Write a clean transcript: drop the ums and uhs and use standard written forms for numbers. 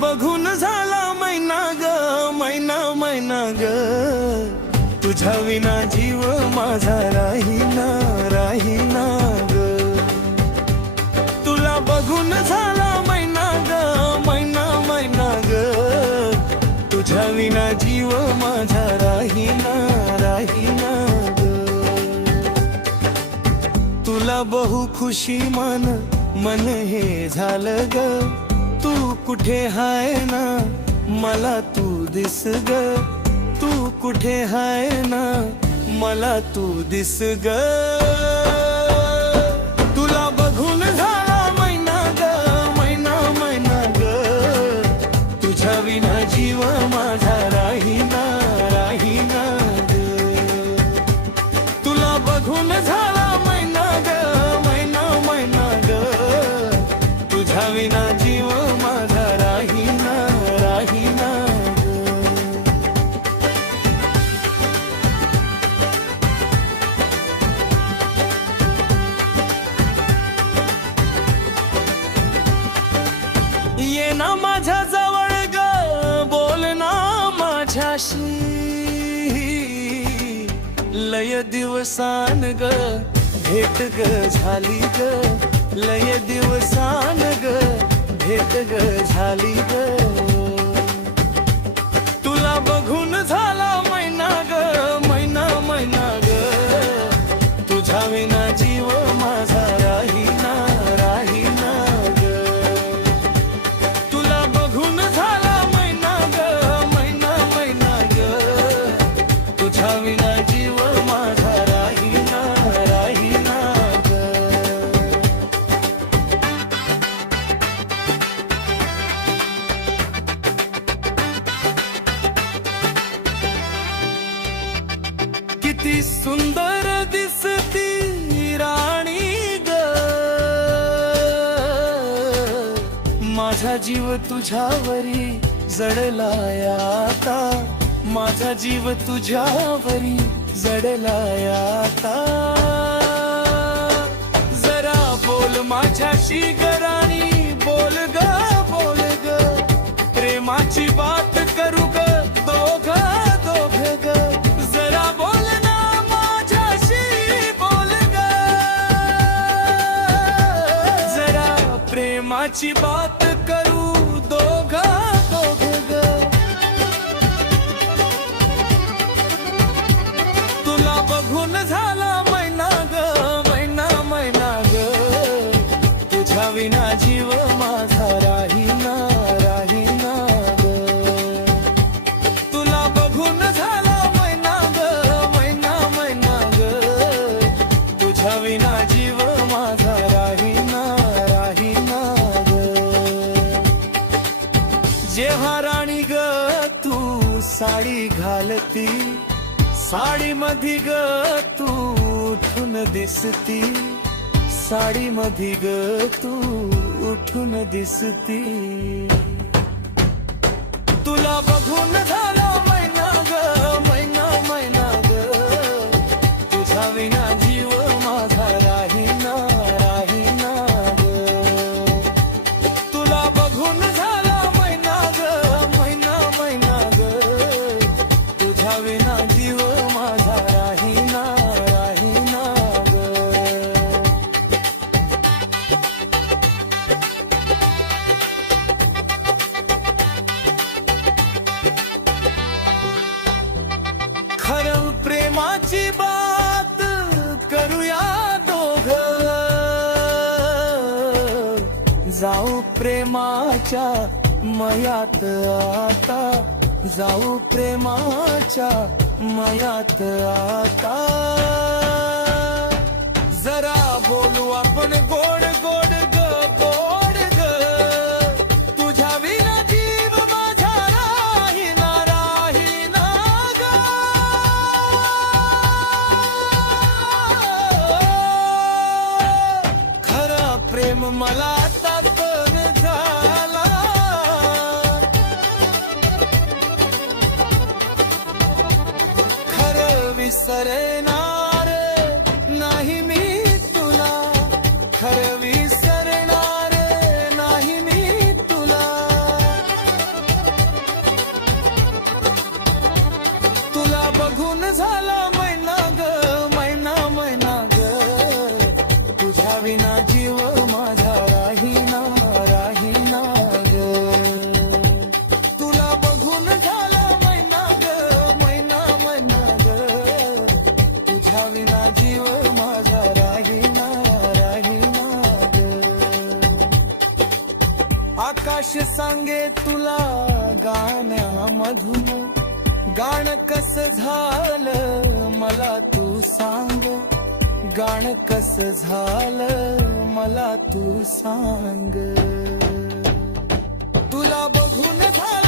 बघून झाला मैना ग, मैना मैना ग, तुझ्या विना जीव माझा राहीना राहीना ग. तुला बघून झाला मैना ग, मैना मैना ग, तुझ्या विना जीव माझा राहीना राहीना ग. तुला बहु खुशी मन मन हे झालं ग, तू कुठे हाय ना मला तू दिस ग, तू कुठे हाय ना मला तू दिस ग. तुला बघून झाला मैना ग, मैना मैना ग, तुझ्या विना जीव माझा राहीना राहीना ग. तुला बघून झाला मैना ग, मैना मैना ग, तुझ्या विना जीव माझा राहीना राहीना ग. ये ना माझ्या जवळ ग, बोल ना माझ्याशी, लय दिवसान ग भेट ग झाली ग, लय दिवसान ग भेट ग झाली ग. तुला बघून झाला मैना ग, मैना मैना ग, तुझ्या विना जीव माझा राहीना राहीना ग. तुला बघून झाला मैना ग, मैना मैना ग, तुझ्या विना जीव माझा राहीना राहीना ग. किती सुंदर दिसती राणी ग, माझा जीव तुझ्यावरी जडलाय आता, माझा जीव तुझ्यावरी जडलाय आता. जरा बोल माझ्याशी ग राणी, बोल ग बोल ग, प्रेमाची बात करू ग दोघ दोघ ग. जरा बोल ना माझ्याशी बोल ग, जरा प्रेमाची बात करू दोघ दोघ ग. तुला बघून झाला मैना ग, मैना मैना ग, तुझ्या विना जीव माझा राहीना राहीना ग. तुला बघून झाला मैना ग, मैना मैना ग, तुझ्या विना जीव माझा राहीना राहीना ग. जेव्हा राणी ग तू साडी घालती, साडी मधी ग तू उठून दिसती, साडी मधी ग तू उठून दिसती. तुला बघून झाला मैना ग, मैना मैना ग, तुझ्या विना जीव माझा राहीना राहीना ग. तुला बघून झाला मैना ग, मैना मैना ग, तुझ्या विना जीव माझा राहीना राहीना ग. खरं प्रेमाची बात करूया दोघ, जाऊ प्रेमाच्या मयात आता, जाऊ प्रेमाच्या मयात आता. जरा बोलू आपण गोड गोड ग गोड ग, तुझ्या विना जीव माझा राहीना राहीना ग. खरं प्रेम मला आता कळून झाला, विसरणार नाही मी तुला, खरं विसरणार नाही मी तुला. बघून झाला मैना ग मैना मैना ग तुझ्या विना जीव माझा राहीना राहीना ग तुला बघून झाला मैना ग मैना मैना ग तुझ्या विना जीव माझा राहीना राहीना ग आकाश सांगे तुला गाण्यामधून गाणं कसं झालं मला तू सांग गाणं कसं झालं मला तू सांग तुला बघून झालं